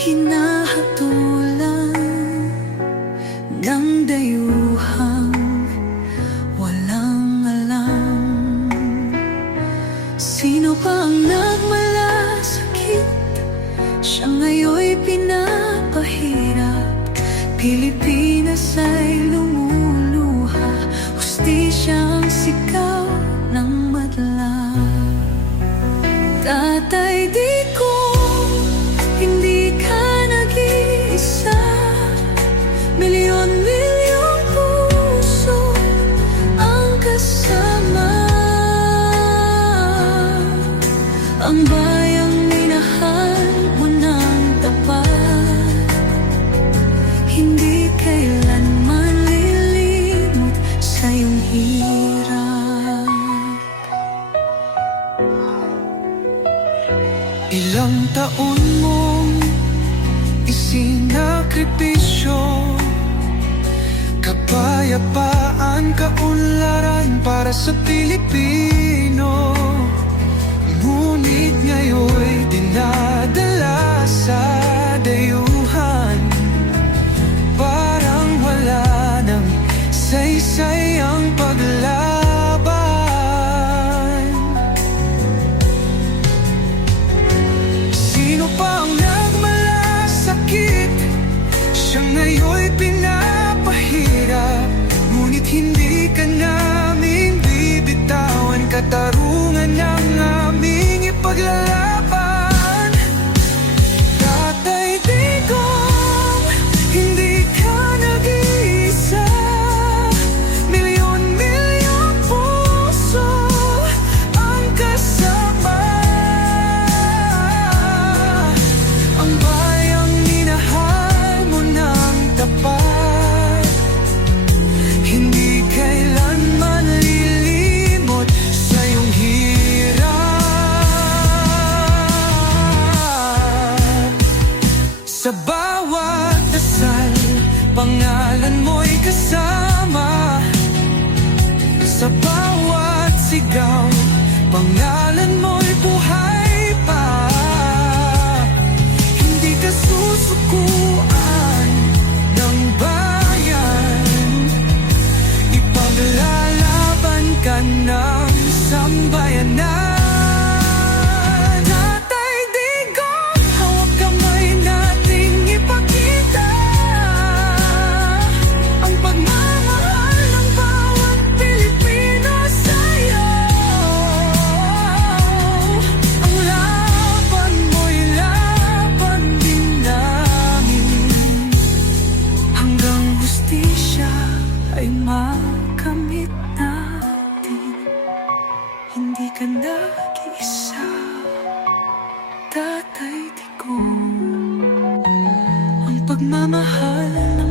hinahatulan ng dayuhang walang alam. Sino pa ang nagmalasakit? Siya ngayon'y pinapahirap. Pilipinas ay lumuluha, hustisya ang sigaw ng madla. Tatay Digong, hindi ka nag-iisa. Milyon-milyong puso ang kasama. Ang bayang minahal mo ng tapat, hindi kailanman lilimot sa iyong hirap. Ilang taon mong isinakripisyo, kapayapaan, kaunlaran para sa Pilipino. Ngunit ngayon'y dinadala sa dayuhan, parang wala nang saysay ang paglaban. Sino pa ang nagmalasakit? Siya ngayon'y pinapahirap. Ngunit hindi ka namin bibitawan, katarungan ng aming ipaglalaban. Tatay Digong, hindi ka nag-iisa. Milyon-milyong puso ang kasama. Ang bayang minahal mo ng tapat, hindi kailanman lilimot sa iyong hirap. Sa bawat dasal, pangalan mo'y kasama. Sa bawat sigaw, pangalan mo'y buhay pa. Hindi ka susukuan ng bayan, ipaglalaban ka ng sambayanan. Tatay Digong, hawak kamay nating ipakita ang pagmamahal ng bawat Pilipino sa'yo. Ang laban mo'y laban din namin, hanggang hustisya ay makamit natin. Hindi ka nag-iisa, Tatay Digong. Ang pagmamahal ng